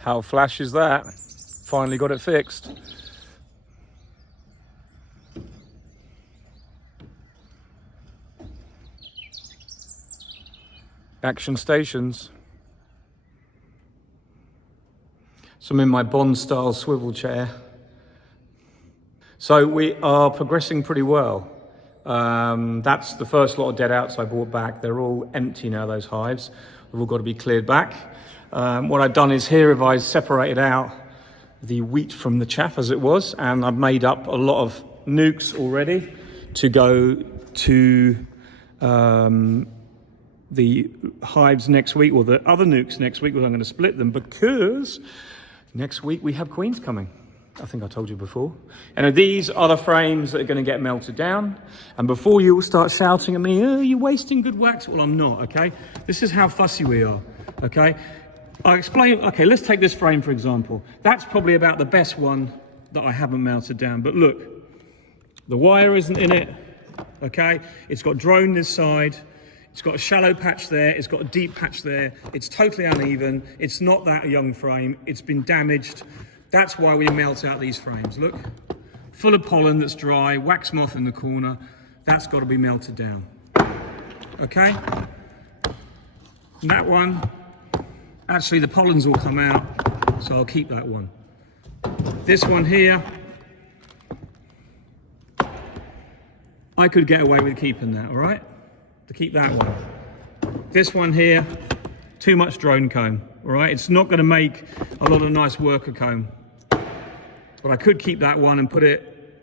How flash is that? Finally got it fixed. Action stations. So I'm in my Bond style swivel chair. So we are progressing pretty well. That's the first lot of dead outs I brought back. They're all empty now, those hives. They've all got to be cleared back. What I've done is here, if I separated out the wheat from the chaff as it was, and I've made up a lot of nucs already to go to the hives next week, or the other nucs next week, where I'm going to split them, because next week we have queens coming. I think I told you before. And these are the frames that are going to get melted down. And before you all start shouting at me, oh, you're wasting good wax. Well, I'm not, okay? This is how fussy we are, okay? I'll explain. Okay, let's take this frame, for example. That's probably about the best one that I haven't melted down. But look, the wire isn't in it, okay? It's got drone this side. It's got a shallow patch there. It's got a deep patch there. It's totally uneven. It's not that young frame. It's been damaged. That's why we melt out these frames. Look, full of pollen that's dry, wax moth in the corner. That's got to be melted down. Okay? And that one, actually the pollens will come out, so I'll keep that one. This one here, I could get away with keeping that, all right? To keep that one. This one here, too much drone comb, all right? It's not going to make a lot of nice worker comb. But I could keep that one and put it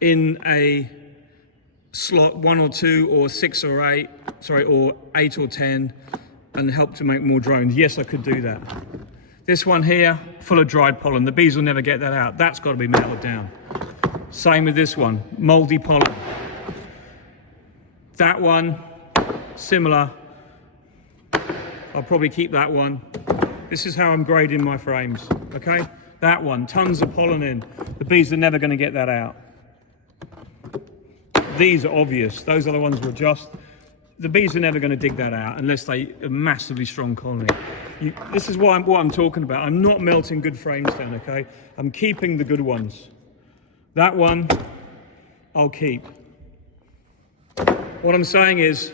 in a slot 1 or 2 or 6 or 8, sorry, or 8 or 10, and help to make more drones. Yes, I could do that. This one here, full of dried pollen. The bees will never get that out. That's got to be melted down. Same with this one, moldy pollen. That one, similar. I'll probably keep that one. This is how I'm grading my frames, okay? That one, tons of pollen in. The bees are never going to get that out. These are obvious. Those are the ones we're just... The bees are never going to dig that out unless they are massively strong colony. This is what I'm talking about. I'm not melting good frames down, okay? I'm keeping the good ones. That one, I'll keep. What I'm saying is,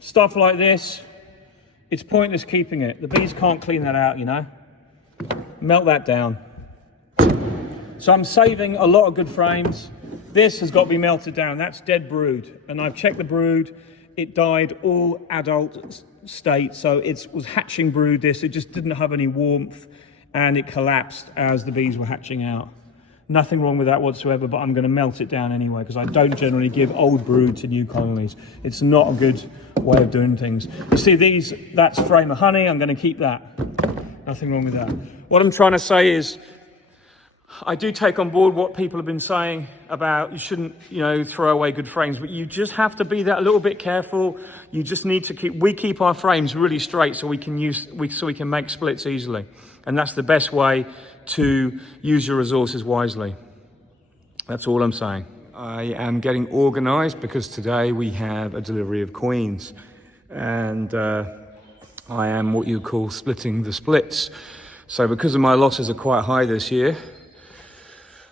stuff like this, it's pointless keeping it. The bees can't clean that out, you know? Melt that down. So I'm saving a lot of good frames. This has got to be melted down. That's dead brood. And I've checked the brood. It died all adult state. So it was hatching brood, this. It just didn't have any warmth. And it collapsed as the bees were hatching out. Nothing wrong with that whatsoever, but I'm going to melt it down anyway, because I don't generally give old brood to new colonies. It's not a good way of doing things. You see these, that's frame of honey. I'm going to keep that. Nothing wrong with that. What I'm trying to say is, I do take on board what people have been saying about you shouldn't, throw away good frames, but you just have to be that a little bit careful. You just need to keep our frames really straight so we can make splits easily. And that's the best way to use your resources wisely. That's all I'm saying. I am getting organized because today we have a delivery of queens, and I am what you call splitting the splits. So because of my losses are quite high this year,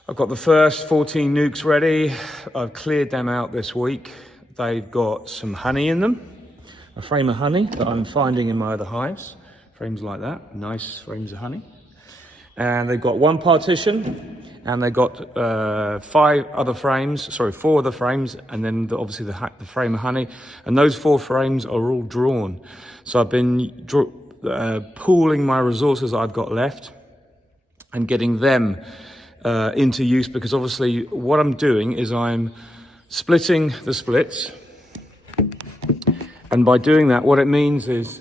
I've got the first 14 nucs ready. I've cleared them out this week. They've got some honey in them, a frame of honey that I'm finding in my other hives. Frames like that, nice frames of honey. And they've got one partition, and they've got 4 other frames, and then obviously the frame of honey. And those 4 frames are all drawn. So I've been pooling my resources I've got left and getting them into use, because obviously what I'm doing is I'm splitting the splits. And by doing that, what it means is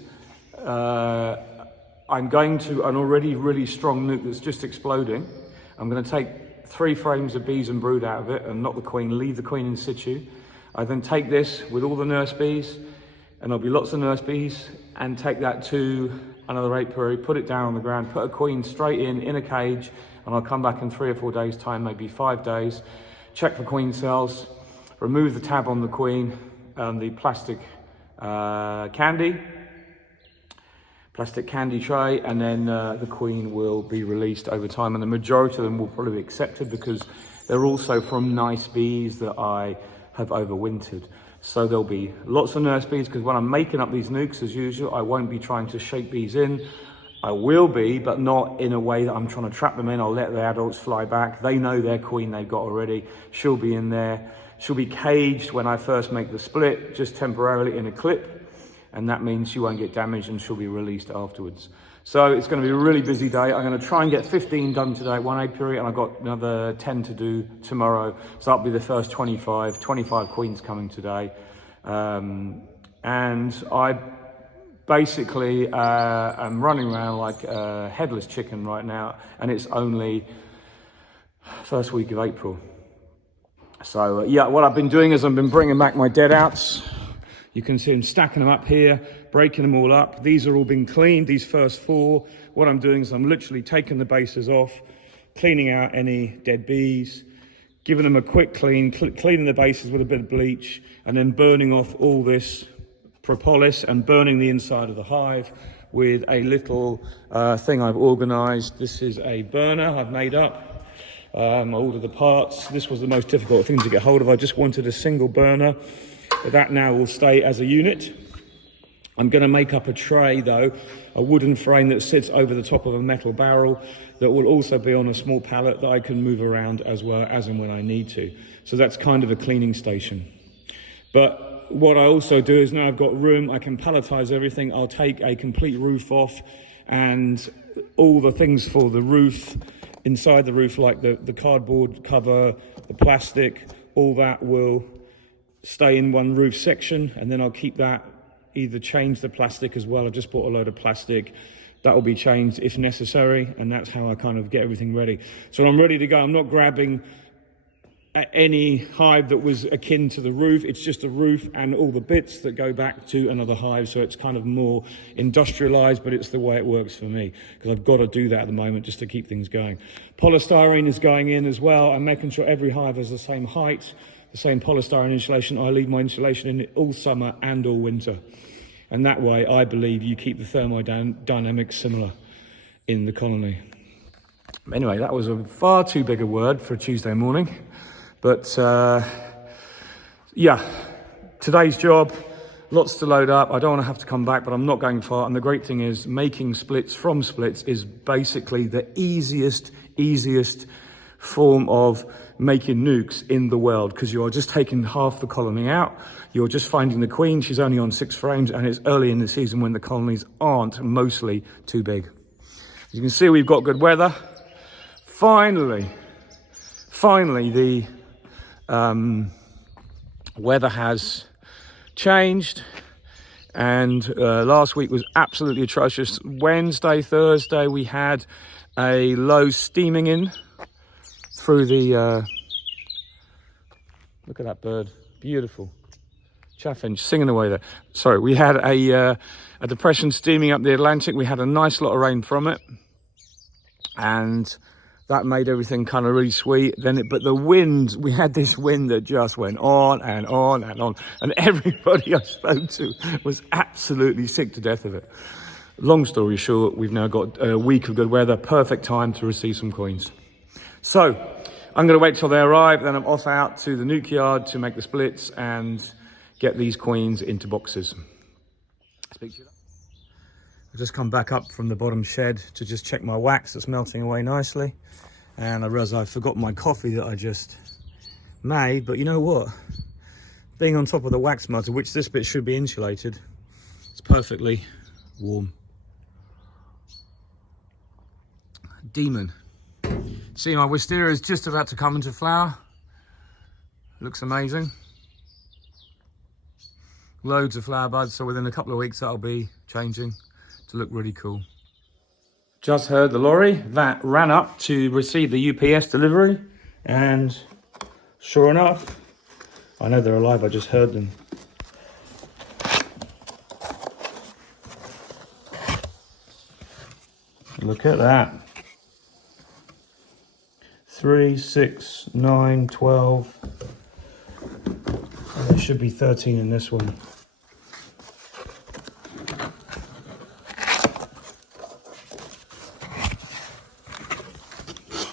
I'm going to an already really strong nuc that's just exploding. I'm going to take 3 frames of bees and brood out of it and not the queen, leave the queen in situ. I then take this with all the nurse bees, and there'll be lots of nurse bees, and take that to another apiary, put it down on the ground, put a queen straight in a cage, and I'll come back in 3 or 4 days time, maybe 5 days, check for queen cells, remove the tab on the queen and the plastic candy, plastic candy tray, and then the queen will be released over time, and the majority of them will probably be accepted because they're also from nice bees that I have overwintered. So there'll be lots of nurse bees, because when I'm making up these nucs, as usual, I won't be trying to shape bees in. I will be, but not in a way that I'm trying to trap them in. I'll let the adults fly back. They know their queen they've got already. She'll be in there. She'll be caged when I first make the split, just temporarily in a clip. And that means she won't get damaged, and she'll be released afterwards. So it's going to be a really busy day. I'm going to try and get 15 done today, 1 apiary, and I've got another 10 to do tomorrow. So that'll be the first 25 queens coming today. And I basically am running around like a headless chicken right now, and it's only first week of April. So yeah, what I've been doing is I've been bringing back my dead outs. You can see I'm stacking them up here, breaking them all up. These are all been cleaned, these first 4. What I'm doing is I'm literally taking the bases off, cleaning out any dead bees, giving them a quick clean, cleaning the bases with a bit of bleach, and then burning off all this propolis and burning the inside of the hive with a little thing I've organized. This is a burner I've made up. I ordered the parts. This was the most difficult thing to get hold of. I just wanted a single burner. But that now will stay as a unit. I'm going to make up a tray though, a wooden frame that sits over the top of a metal barrel that will also be on a small pallet that I can move around as well as and when I need to. So that's kind of a cleaning station. But what I also do is now I've got room, I can palletize everything. I'll take a complete roof off, and all the things for the roof, inside the roof, like the cardboard cover, the plastic, all that will stay in one roof section, and then I'll keep that, either change the plastic as well. I just bought a load of plastic that will be changed if necessary, and that's how I kind of get everything ready. So I'm ready to go. I'm not grabbing any hive that was akin to the roof. It's just a roof and all the bits that go back to another hive, so it's kind of more industrialized, but it's the way it works for me, because I've got to do that at the moment just to keep things going. Polystyrene is going in as well. I'm making sure every hive has the same height, the same polystyrene insulation. I leave my insulation in all summer and all winter. And that way, I believe you keep the thermodynamics similar in the colony. Anyway, that was a far too big a word for a Tuesday morning. But yeah, today's job, lots to load up. I don't want to have to come back, but I'm not going far. And the great thing is making splits from splits is basically the easiest form of making nucs in the world, because you're just taking half the colony out. You're just finding the queen. She's only on 6 frames, and it's early in the season when the colonies aren't mostly too big. As you can see, we've got good weather. Finally, the weather has changed, and last week was absolutely atrocious. Wednesday, Thursday, we had a low steaming in through the look at that bird, beautiful chaffinch singing away there. Sorry, we had a depression steaming up the Atlantic. We had a nice lot of rain from it, and that made everything kind of really sweet. But the wind, we had this wind that just went on and on and on, and everybody I spoke to was absolutely sick to death of it. Long story short, we've now got a week of good weather, perfect time to receive some queens. So I'm going to wait till they arrive, then I'm off out to the nuc yard to make the splits and get these queens into boxes. Speak to you. I've just come back up from the bottom shed to just check my wax that's melting away nicely. And I realised I forgot my coffee that I just made, but you know what? Being on top of the wax mutter, which this bit should be insulated, it's perfectly warm. Demon. See, my wisteria is just about to come into flower. Looks amazing. Loads of flower buds, so within a couple of weeks that'll be changing to look really cool. Just heard the lorry that ran up to receive the UPS delivery, and sure enough, I know they're alive, I just heard them. Look at that. 3, 6, 9, 12. There should be 13 in this one.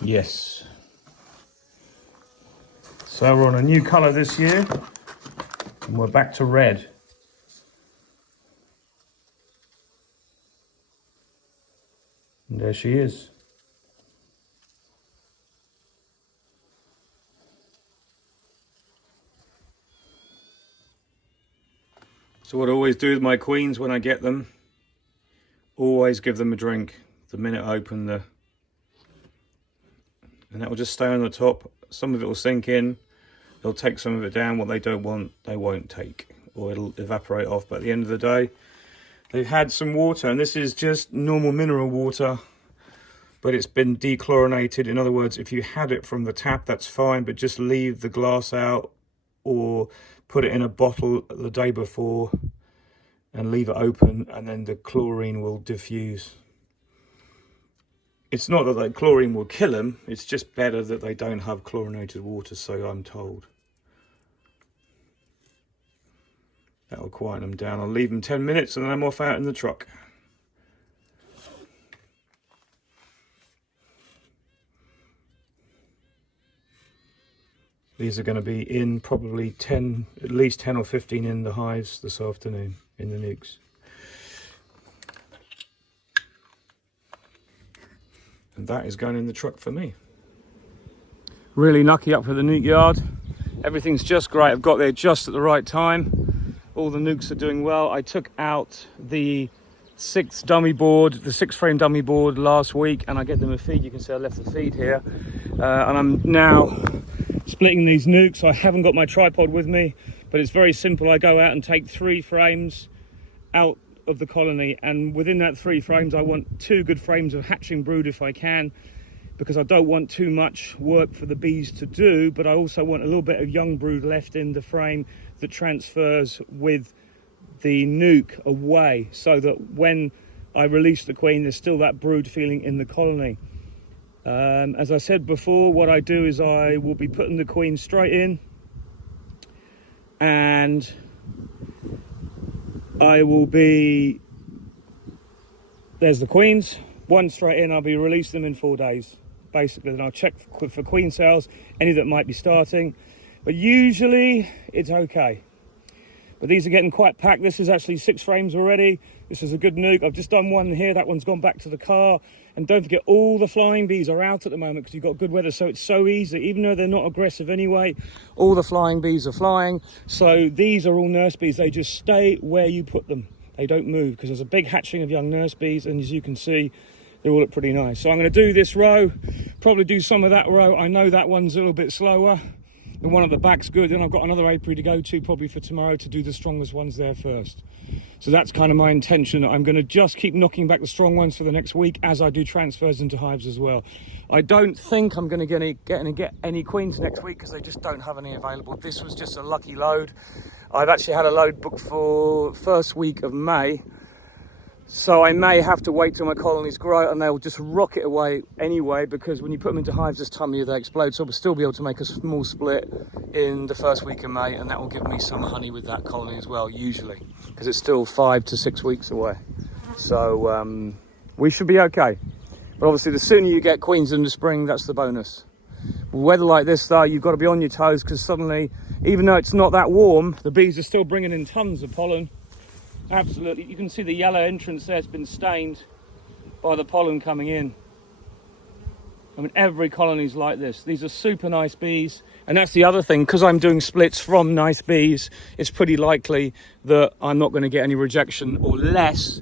Yes. So we're on a new colour this year, and we're back to red. And there she is. So what I always do with my queens when I get them, always give them a drink the minute I open the... And that will just stay on the top. Some of it will sink in. They'll take some of it down. What they don't want, they won't take. Or it'll evaporate off. But at the end of the day, they've had some water. And this is just normal mineral water. But it's been dechlorinated. In other words, if you had it from the tap, that's fine. But just leave the glass out. Or put it in a bottle the day before. And leave it open. And then the chlorine will diffuse. It's not that the chlorine will kill them, it's just better that they don't have chlorinated water, so I'm told. That'll quieten them down. I'll leave them 10 minutes and then I'm off out in the truck. These are going to be in probably at least 10 or 15 in the hives this afternoon, in the nucs. And that is going in the truck for me. Really lucky up for the nuc yard. Everything's just great. I've got there just at the right time. All the nucs are doing well. I took out the 6 frame dummy board last week, and I gave them a feed. You can see I left the feed here. And I'm now splitting these nucs. I haven't got my tripod with me, but it's very simple. I go out and take 3 frames out of the colony, and within that 3 frames I want 2 good frames of hatching brood if I can, because I don't want too much work for the bees to do, but I also want a little bit of young brood left in the frame that transfers with the nuc away, so that when I release the queen there's still that brood feeling in the colony. As I said before, what I do is I will be putting the queen straight in, and I will be, there's the queens, 1 straight in. I'll be releasing them in 4 days, basically. Then I'll check for queen cells, any that might be starting, but usually it's okay. But these are getting quite packed. This is actually 6 frames already. This is a good nuc. I've just done one here. That one's gone back to the car. And don't forget, all the flying bees are out at the moment because you've got good weather. So it's so easy, even though they're not aggressive anyway, all the flying bees are flying. So these are all nurse bees. They just stay where you put them. They don't move because there's a big hatching of young nurse bees. And as you can see, they all look pretty nice. So I'm going to do this row, probably do some of that row. I know that one's a little bit slower. The one at the back's good. Then I've got another apiary to go to probably for tomorrow to do the strongest ones there first. So that's kind of my intention. I'm going to just keep knocking back the strong ones for the next week as I do transfers into hives as well. I don't think I'm going to get any queens next week because they just don't have any available. This was just a lucky load. I've actually had a load booked for first week of May. So I may have to wait till my colonies grow and they'll just rocket away anyway, because when you put them into hives this time of year, they explode. So I'll still be able to make a small split in the first week of May, and that will give me some honey with that colony as well, usually, because it's still 5 to 6 weeks away. So we should be okay. But obviously the sooner you get queens in the spring, that's the bonus. Weather like this though, you've got to be on your toes, because suddenly, even though it's not that warm, the bees are still bringing in tons of pollen. Absolutely, you can see the yellow entrance there. It's been stained by the pollen coming in. I mean, every colony's like this. These are super nice bees, and that's the other thing, because I'm doing splits from nice bees, it's pretty likely that I'm not going to get any rejection or less,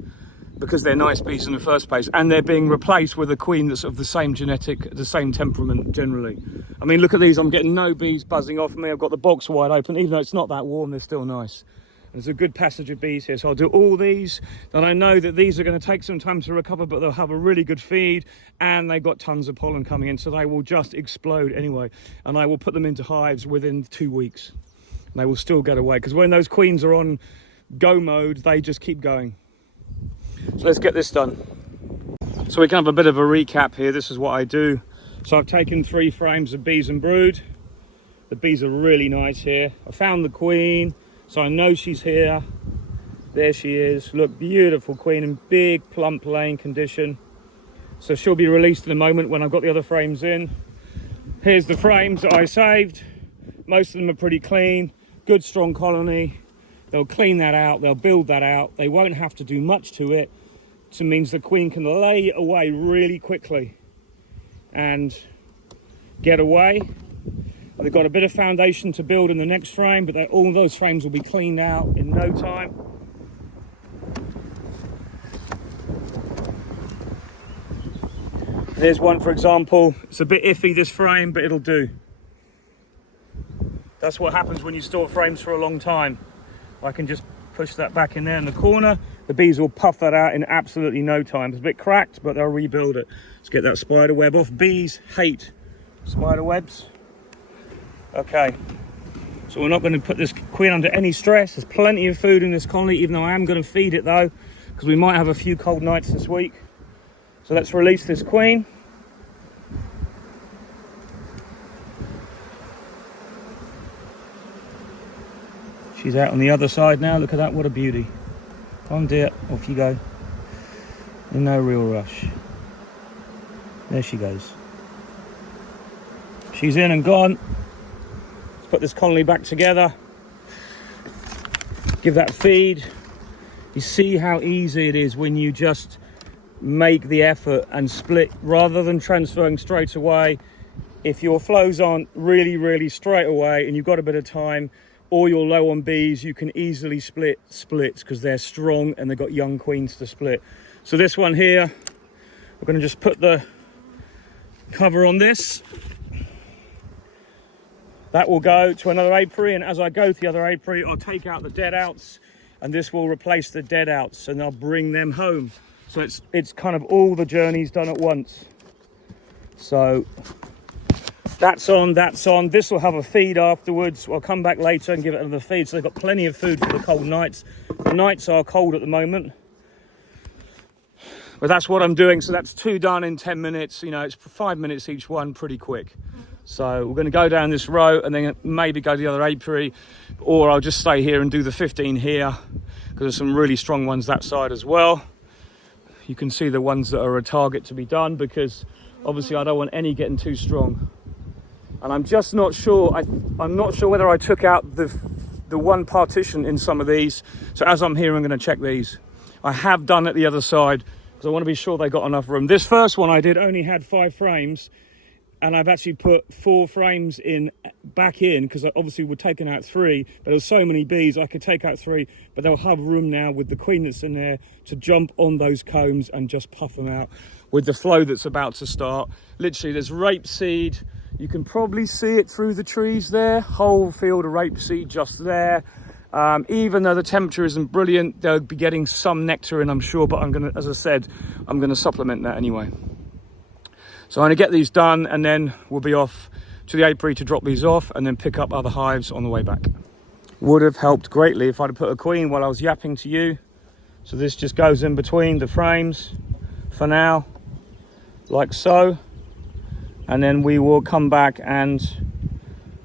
because they're nice bees in the first place, and they're being replaced with a queen that's of the same genetic, the same temperament generally. I mean, look at these. I'm getting no bees buzzing off me. I've got the box wide open. Even though it's not that warm, they're still nice. There's a good passage of bees here, so I'll do all these. Then I know that these are going to take some time to recover, but they'll have a really good feed, and they've got tons of pollen coming in, so they will just explode anyway. And I will put them into hives within 2 weeks. And they will still get away, because when those queens are on go mode, they just keep going. So let's get this done. So we can have a bit of a recap here. This is what I do. So I've taken 3 frames of bees and brood. The bees are really nice here. I found the queen. So I know she's here. There she is. Look, beautiful queen in big, plump laying condition. So she'll be released in a moment when I've got the other frames in. Here's the frames that I saved. Most of them are pretty clean, good strong colony. They'll clean that out, they'll build that out. They won't have to do much to it. So it means the queen can lay away really quickly and get away. They've got a bit of foundation to build in the next frame, but all those frames will be cleaned out in no time. Here's one, for example. It's a bit iffy, this frame, but it'll do. That's what happens when you store frames for a long time. I can just push that back in there in the corner. The bees will puff that out in absolutely no time. It's a bit cracked, but they'll rebuild it. Let's get that spider web off. Bees hate spider webs. Okay, so we're not going to put this queen under any stress. There's plenty of food in this colony, even though I am going to feed it though, because we might have a few cold nights this week. So let's release this queen. She's out on the other side now. Look at that, what a beauty. Come on dear, off you go. In no real rush. There she goes. She's in and gone. Put this colony back together, give that feed. You see how easy it is when you just make the effort and split rather than transferring straight away. If your flows aren't really straight away and you've got a bit of time, or you're low on bees, you can easily split splits because they're strong and they've got young queens to split. So this one here, we're going to just put the cover on this. That will go to another apiary, and as I go to the other apiary, I'll take out the dead outs, and this will replace the dead outs, and I'll bring them home. So it's kind of all the journeys done at once. So that's on, that's on. This will have a feed afterwards. I'll come back later and give it another feed. So they've got plenty of food for the cold nights. The nights are cold at the moment. But that's what I'm doing. So that's 2 done in 10 minutes. You know, it's 5 minutes each one, pretty quick. So we're going to go down this row and then maybe go to the other apiary, or I'll just stay here and do the 15 here because there's some really strong ones that side as well. You can see the ones that are a target to be done because obviously I don't want any getting too strong. And I'm just not sure, I'm not sure whether I took out the one partition in some of these. So as I'm here, I'm going to check these. I have done it the other side because I want to be sure they got enough room. This first one I did only had 5 frames. And I've actually put 4 frames back in because obviously we're taking out 3, but there were so many bees I could take out 3, but they'll have room now with the queen that's in there to jump on those combs and just puff them out with the flow that's about to start. Literally there's rapeseed, you can probably see it through the trees there, whole field of rapeseed just there. Even though the temperature isn't brilliant, they'll be getting some nectar in, I'm sure, but I'm gonna, as I said, I'm gonna supplement that anyway. So I'm going to get these done and then we'll be off to the apiary to drop these off and then pick up other hives on the way back. Would have helped greatly if I'd have put a queen while I was yapping to you. So this just goes in between the frames for now, like so. And then we will come back and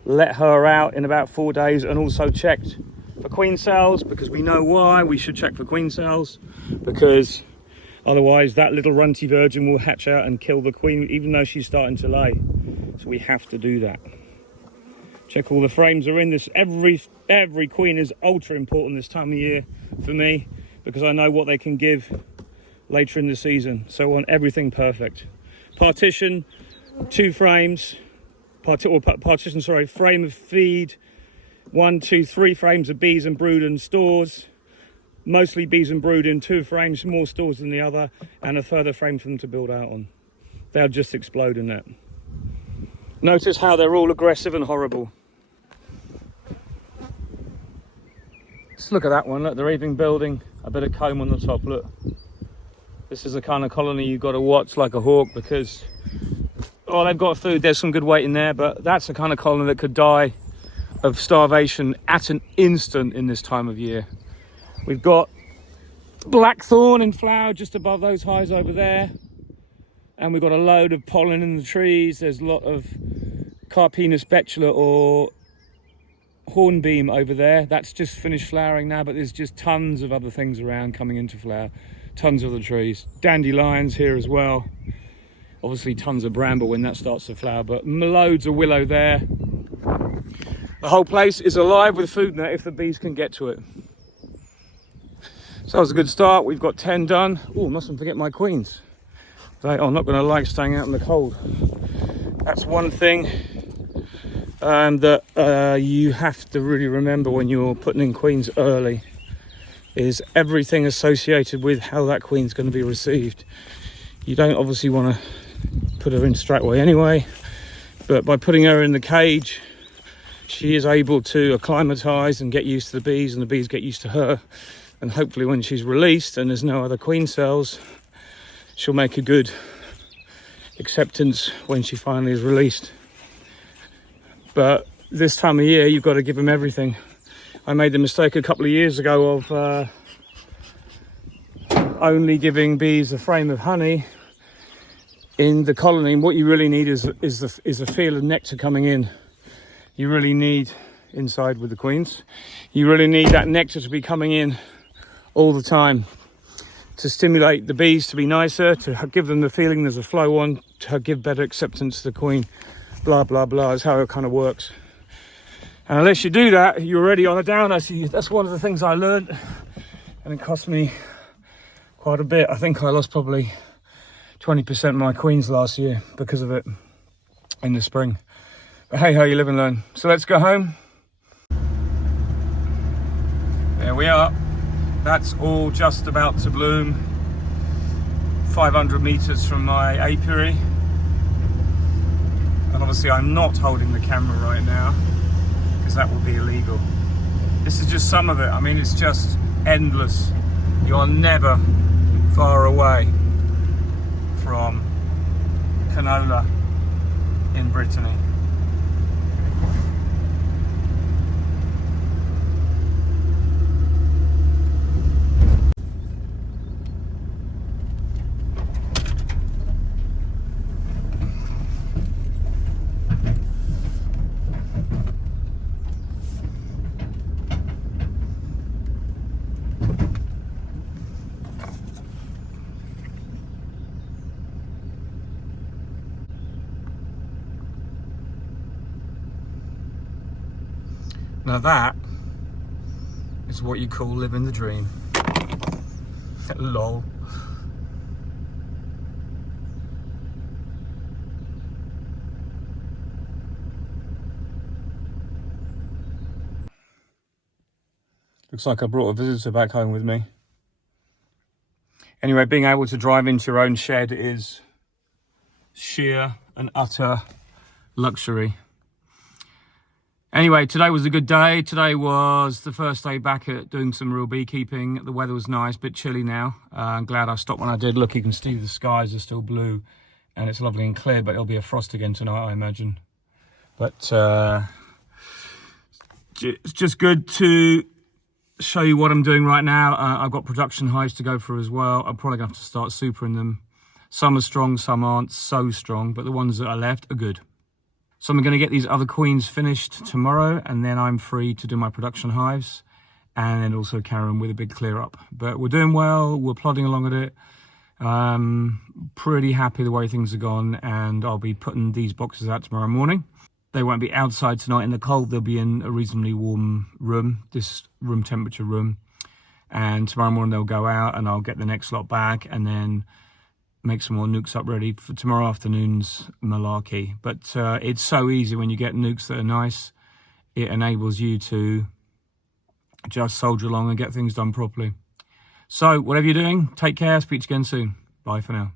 let her out in about 4 days, and also checked for queen cells because we know why we should check for queen cells, because otherwise that little runty virgin will hatch out and kill the queen even though she's starting to lay. So we have to do that. Check all the frames are in this. Every queen is ultra important this time of year for me because I know what they can give later in the season. So I want everything perfect. Partition, 2 frames, frame of feed, 1, 2, 3 frames of bees and brood and stores. Mostly bees and brood in 2 frames, more stores than the other, and a further frame for them to build out on. They'll just explode in that. Notice how they're all aggressive and horrible. Just look at that one, look, they're even building a bit of comb on the top, look. This is the kind of colony you've got to watch like a hawk because, oh, they've got food, there's some good weight in there, but that's the kind of colony that could die of starvation at an instant in this time of year. We've got blackthorn in flower just above those hives over there. And we've got a load of pollen in the trees. There's a lot of Carpinus betula or hornbeam over there. That's just finished flowering now, but there's just tons of other things around coming into flower. Tons of the trees. Dandelions here as well. Obviously tons of bramble when that starts to flower, but loads of willow there. The whole place is alive with food net if the bees can get to it. So that was a good start. We've got 10 done. Oh, mustn't forget my queens. They are not going to like staying out in the cold. That's one thing that you have to really remember when you're putting in queens early, is everything associated with how that queen's going to be received. You don't obviously want to put her in straight away anyway, but by putting her in the cage, she is able to acclimatise and get used to the bees, and the bees get used to her, and hopefully when she's released and there's no other queen cells, she'll make a good acceptance when she finally is released. But this time of year you've got to give them everything. I made the mistake a couple of years ago of only giving bees a frame of honey in the colony. And what you really need is a feel of nectar coming in. You really need, inside with the queens, you really need that nectar to be coming in all the time to stimulate the bees to be nicer, to give them the feeling there's a flow on, to give better acceptance to the queen, blah blah blah, is how it kind of works. And unless you do that, you're already on a downer. So that's one of the things I learned, and it cost me quite a bit. I think I lost probably 20% of my queens last year because of it in the spring. But hey, how you live and learn. So let's go home. There we are. That's all just about to bloom. 500 meters from my apiary. And obviously I'm not holding the camera right now because that would be illegal. This is just some of it. I mean, it's just endless. You're never far away from canola in Brittany. Now that is what you call living the dream. Lol. Looks like I brought a visitor back home with me. Anyway, being able to drive into your own shed is sheer and utter luxury. Anyway, today was a good day. Today was the first day back at doing some real beekeeping. The weather was nice, a bit chilly now. I'm glad I stopped when I did. Look, you can see the skies are still blue and it's lovely and clear, but it'll be a frost again tonight, I imagine. But it's just good to show you what I'm doing right now. I've got production hives to go through as well. I'm probably going to have to start supering them. Some are strong, some aren't so strong, but the ones that are left are good. So I'm going to get these other queens finished tomorrow, and then I'm free to do my production hives and then also carry on with a big clear up. But we're doing well, we're plodding along at it. Pretty happy the way things have gone, and I'll be putting these boxes out tomorrow morning. They won't be outside tonight in the cold, they'll be in a reasonably warm room, this room temperature room. And tomorrow morning they'll go out and I'll get the next lot back and then make some more nucs up ready for tomorrow afternoon's malarkey. But it's so easy when you get nucs that are nice. It enables you to just soldier along and get things done properly. So whatever you're doing, take care. Speak to you again soon. Bye for now.